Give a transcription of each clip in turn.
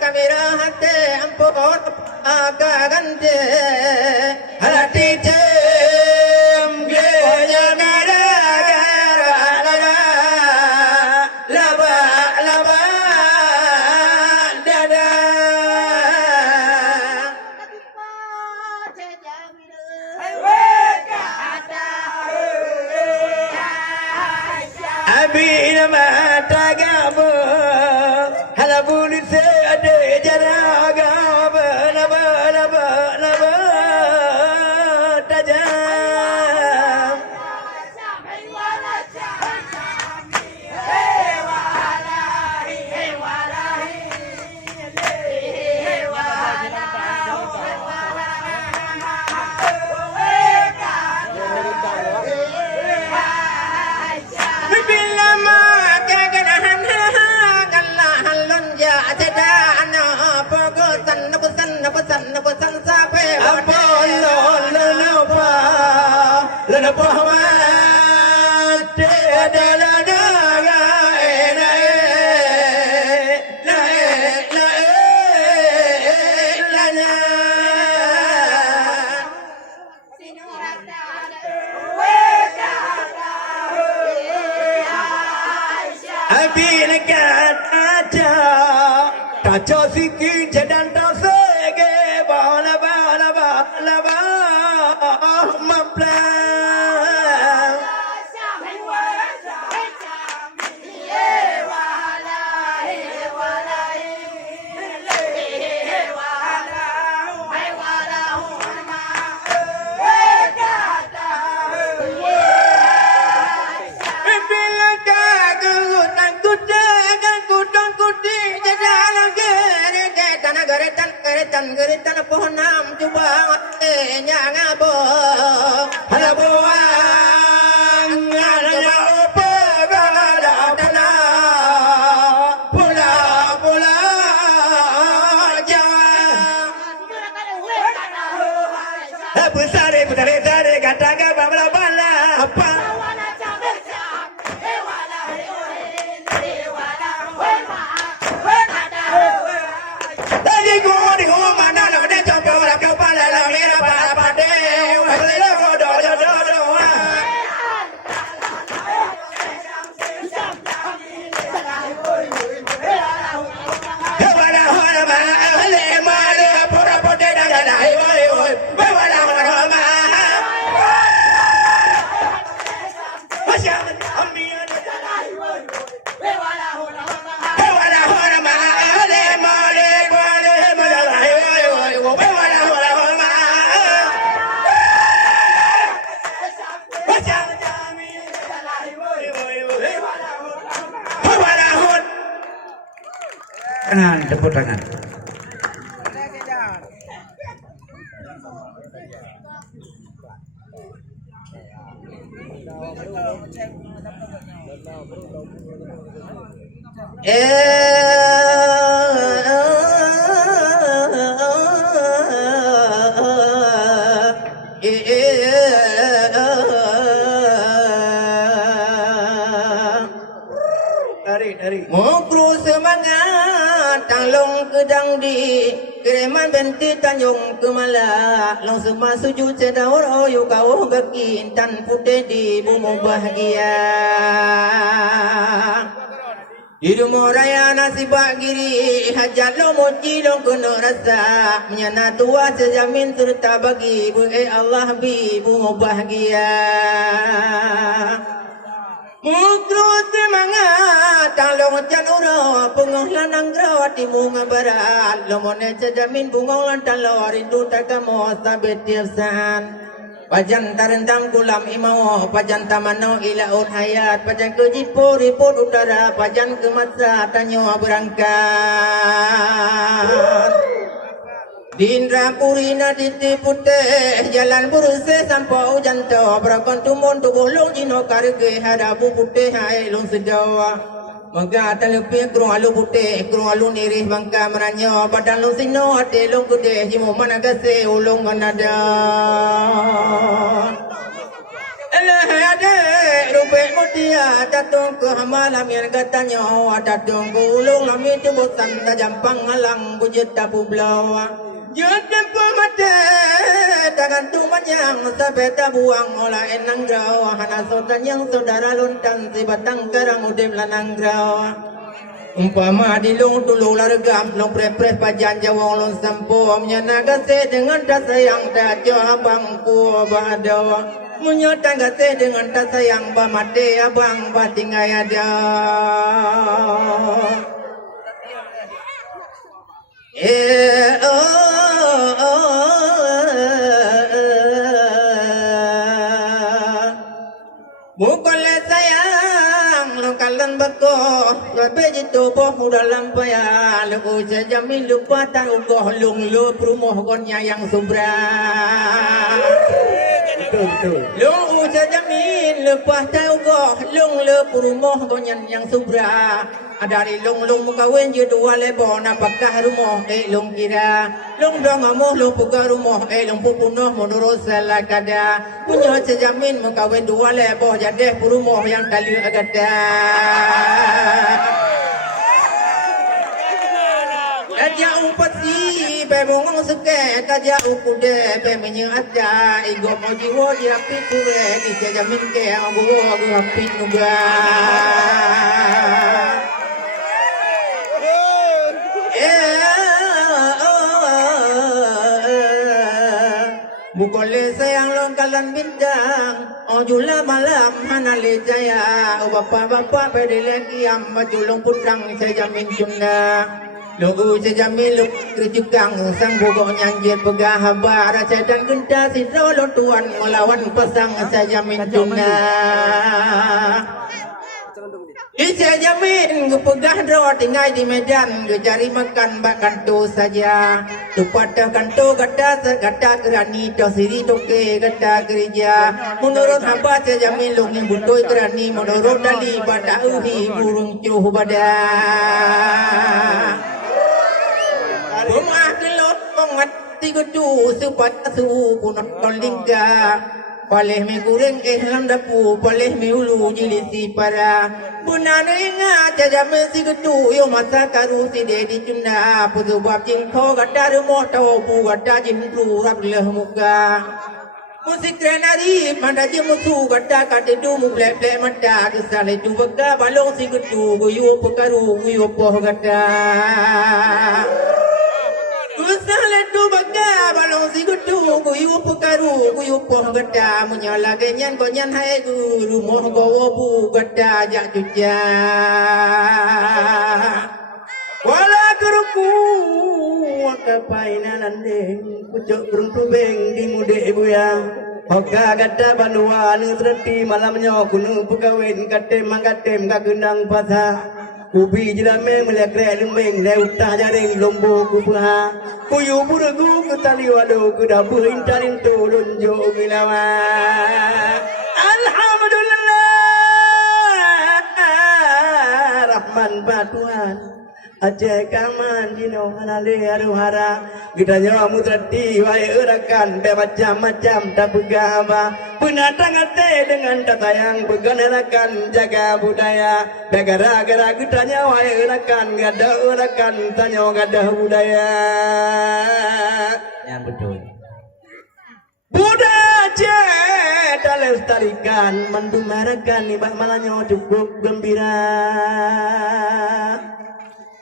kamera hati ampun akan je hati jem gaya gara laba laba dada abi nama tagabu halabuli se ade jaraga bana bana bana taja Siki jadan tasege bala bala bala bala mapla geritan pohon nam coba nyanga bo hala boang hala opo gala dana pula pula jawa pusare pusare sare kataga babla bala apa tangan, tepuk tangan. Mokru semangat tanglong kedang di kereman benti tanjung kemala long semua sujud sedawar oyu kau gakin tan putih di bumi bahagia hidup raya nasib giri hajat lo moci lo kena rasa menyana tua sejamin serta bagi Allah bi bumi bahagia Mukru semangat talong canura pungong lanang grawat di bunga barat lomone sejamin bungong lantan lor rindu takamo sabit tiapsan pajan tarendam kulam imau pajan tamano ilaun hayat pajan kejipo riput utara pajan kematsa tanyo berangkat di Indrapuri naditi putih jalan buruse sampai janto berakon tumun tubuh long jino karge hadapu putih hai long sedawa maka telepi krung alu putih krung alu nirih bangka meranyo badan long sino ate long gede jimu managase ulung manada ade rupe mutia datung ke hamalam yang katanya datung ke ulung lami tubusan jampang halang bujit tapu blawa Jangan pemate tangan tumanyang sabeta buang olah enang grau hana sotan yang saudara luntan si batang karang udem lanang grau umpama di lung tulu largam long pre-pre pajan jawang long sampom nyana se dengan tak sayang tak abang ku badawa menyotang se dengan tak sayang ba mate abang ba tinggai ada Mukole sayang lokalan bako Babe jitu boh dalam paya Luku sejamin lupa tak ugoh lung lu perumoh konya yang subra Betul Lung sejamin lupa tak ugoh lung lu perumoh konya yang subra Adari lung mukawin je dua lebo napakah rumah lung kira lung dong amuh lung puka rumah lung pupunuh menurut salah kada punya sejamin mukawin dua lebo jadi rumah yang tali agada Kaja umpat si bebongong seke kaja ukude bemenye aja igo mojiwo dia piture di sejamin ke abu hapit nuga Bukole sayang longkalan bintang Ojula malam hanali jaya Bapa-bapa pedile kiam Majulong putrang sejamin cunda Lugu sejamin luk kerjukang Sang bogok nyanjir pegah habar Sedan genta sidro tuan melawan pasang sejamin cunda Saya jamin gue pegah draw tinggal di Medan gue cari makan makan tu saja tu pada kanto gada segada kerani tu siri toke gada gereja menurut hamba saya jamin lu yang butuh kerani menurut dali pada uhi burung cuh pada rumah kelot pengat tiga tu supat su punot kolingga Palih mi kuring lam dapu palih mi ulu jilisi para Bunana ingat jaja mesi ketu yo masa karu si dedi cunda Putu bab jing ko gata rumoh tau pu gata jing tu rap leh muka Musik renari manda jing musu gata kate du mu plek plek mata Kisale tu bega balong si ketu guyu pekaru guyu poh gata Kusale tu baga balong si kutu kuyu pekaru kuyu poh gada menyala genyan konyan hai guru moh gowo bu gada jak cuca wala keruku wakapaina landeng pucuk burung tubeng di mude buya Hoka gada banua ni serti malamnya kunu pukawin katem mangkatem kagendang pasah Ubi jelame melekre lumbeng leutah jaring lombo kupaha kuyu buragu ketali wado kedapu intarin tu lunjo gilawa Alhamdulillah Rahman Batuhan Aceh kaman jino halale aruhara Gedanya mutrati wae urakan be macam-macam tak begaba Penatang ate dengan tatayang beganerakan jaga budaya Begara-gara gedanya wae urakan gada urakan tanyo gada budaya Yang betul Budaya Aceh tak lestarikan mendumarakan ibah malanyo cukup gembira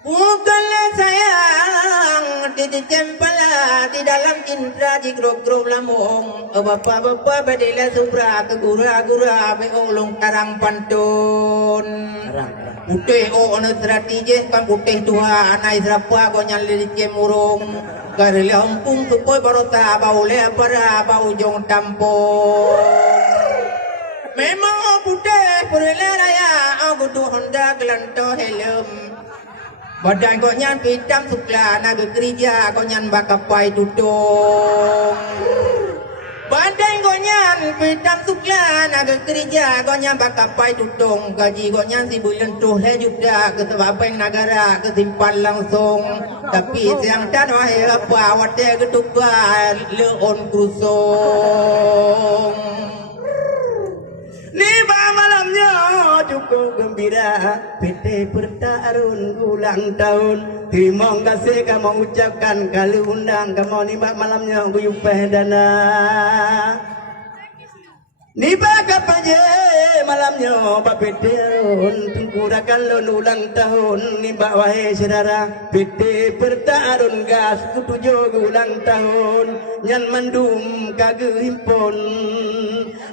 Bukanlah sayang titik cempala di dalam cinta di grup-grup lamung bapak-bapak badila subra ke gura-gura be ulung karang pantun putih ono strategi kan putih tua anai serapa ko nyali di murung kare lampung supoi barota bau le para bau jong tampung memang putih purele raya aku tu honda gelanto helm badan kau nyan pitam sukla naga kerja kau nyan bakapai tudung badan kau nyan pitam sukla naga kerja kau nyan bakapai tudung gaji kau nyan si bulan tuh le juta ke sebabeng negara ke simpan langsung tapi siang tan wahai apa wate ketuban leon kusung Lima malamnya cukup gembira PT Pertarung ulang tahun terima kasih kamu ucapkan kali undang kamu lima malamnya guyup dana Niba kapaje malamnya Pak PT tungkurakan lon ulang tahun niba wahai saudara PT Pertarung gas ketujuh ulang tahun nyan mandum kage himpun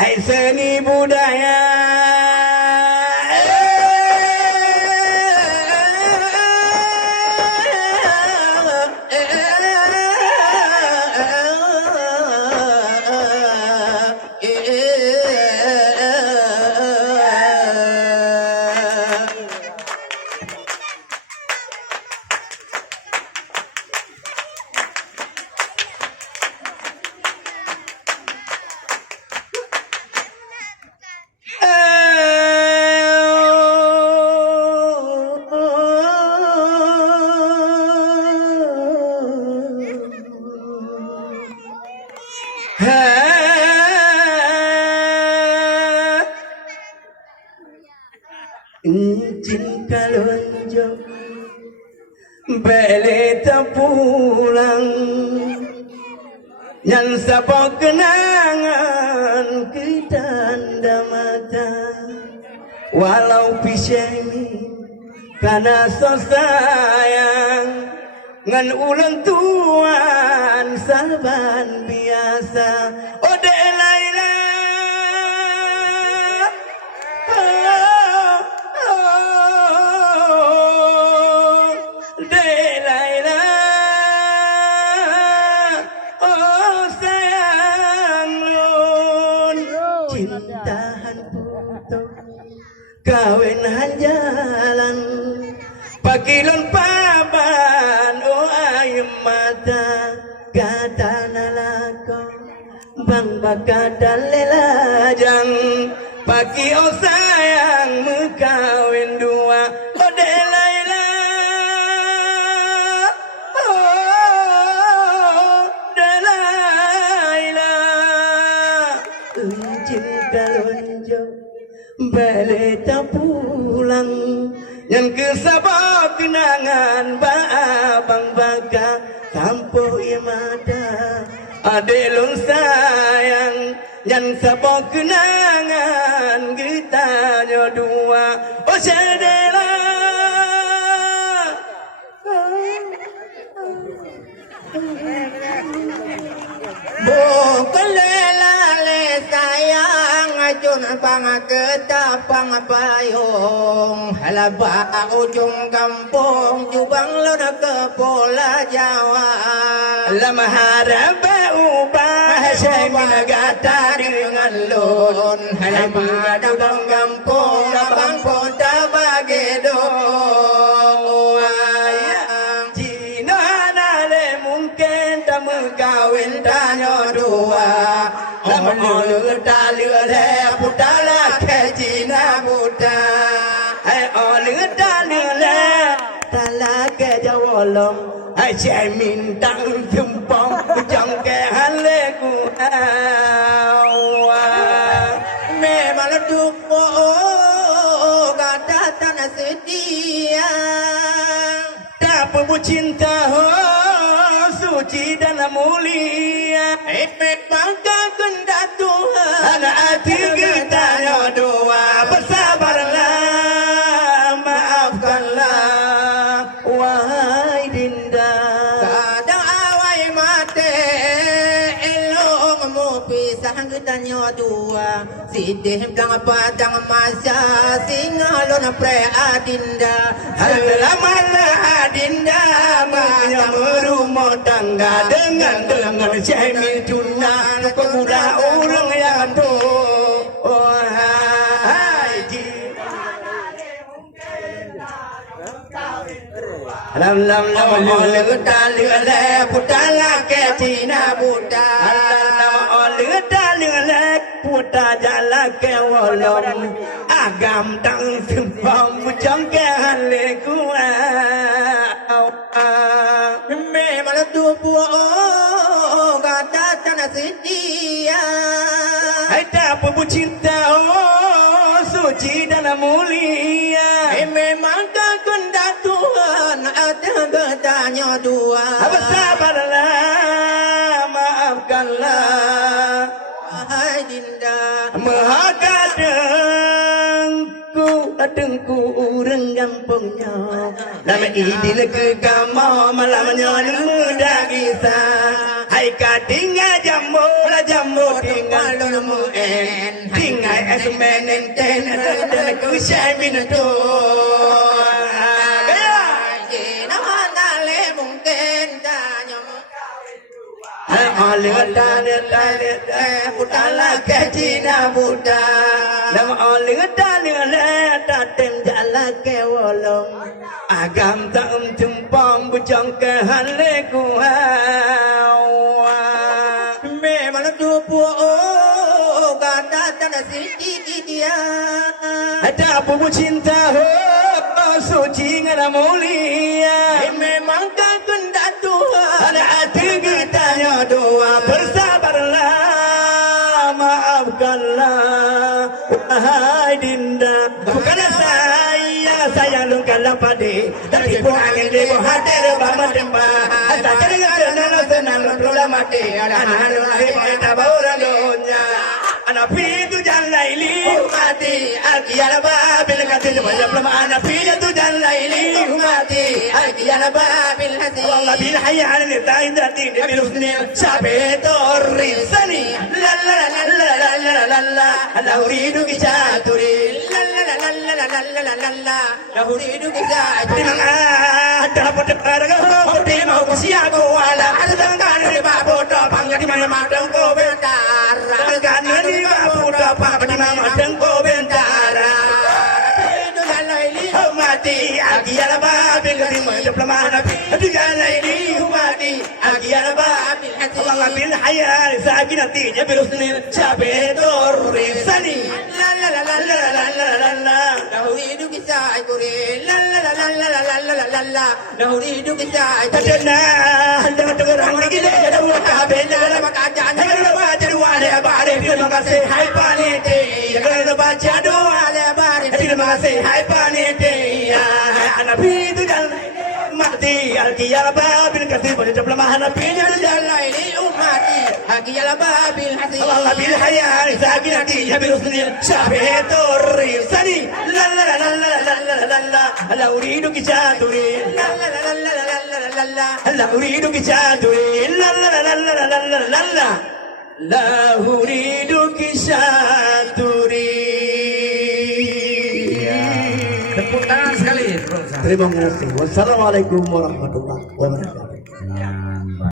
hai seni budaya Encin kalonjo bele pulang yang sabok kenangan ketanda mata walau pisemi karena so sayang ngan ulang tuan saban biasa ode laila kawenan jalan pakilon paban oh ayam mata kata nalako bang bakatan lelajang pagi oh sayang mekawin dua oh de laila oh de laila cinta lonjong balik tak pulang yang kesabak kenangan abang baka tampo imada adelon sayang yang sabak kenangan kita dua oh sedela bukan lelale sayang ajun pang ketapang payung halaba ujung kampung jubang lona ke pola Jawa lama harap ubah saya minagata dengan lon halaba dabang kampung dabang kota bagedong Cina nale mungkin tak mengkawin tanya dua lama lửa lẹ puta la ke Cina puta ai lửa lẹ ta la ke jawolom ai chạy min tăng thum pong trong ke han le ku me maladu po kata tanah setia tak perlu cinta suci dan mulia efek bangga kehendak Tuhan hati kita dua bersabarlah maafkanlah wahai dinda tanyo dua sidih blang padang masa singalon pre adinda Alamala adinda punya merumah tangga dengan cemil tuna pemuda orang yang tuh oh hai lam lam lam le tali le putala ke tina buta lam le tali le puta jala ke wolom agam tang simpang bujang ke hale ku me malatu pu gada tanah setia hai tak pebu cinta oh suci dan mulia memang kehendak Tuhan ada bertanya dua bersabarlah maafkanlah wahai dinda maha kadengku urang gampangnya lama idil ke kamu malamnya muda kisah hai kadinga jambo la jambo tinggal lumu en tinggal esmenen ten dan ku syaimin tu putala kecina buta nama oleh dalile tatem jala ke wolong agam tam tumpang bujang ke hale ku me malatu pu gada tanah setia ada bubu cinta oh suci ngana mulia memang kehendak Tuhan ada hati kita doa bersabarlah maafkanlah wahai dinda bukan saya lungkalah pade tapi pun angin debo hadir bama demba asa dengan senang lola mati anak kita baura donya anak pintu jalan ini mati alkiala babil katil banyak lama anak pintu jalan ini mati alkiala babil hati Allah bil hayya al nitaid dati bil husni sabetor risani la la la la la la la la la uridu kisaturi la la la la la la la la la la uridu kisaturi ada pada paraga hote mau siago wala ada tanggal di baboto pangga di mana madang ko bentar kan ni baboto pangga di mana madang ko bentar itu galai li mati agi ala babil di mana plamana itu galai li mati agi ala babil Allah bil hayya sakinati jabil husnil sabetor risani la la la la la la la la la la uridu kisaturi la la la la la la la la la la uridu kisaturi tadana dengan orang lagi ada muka benda dalam keadaan jangan baca doa le bare terima kasih hai panite jangan baca doa le bare terima kasih hai panite anak itu jalan mati alkiyal babil kasih pada lemah nabinya jalan ini umati alkiyal babil hati Allah bil hayya sakinati habil husnil sabetor risani la la la la la la la la uridu kisaturi la la la la la la la la uridu kisaturi la la la la la la la la la uridu kisaturi. Tepuk tangan sekali. Terima kasih. Wassalamualaikum warahmatullahi wabarakatuh.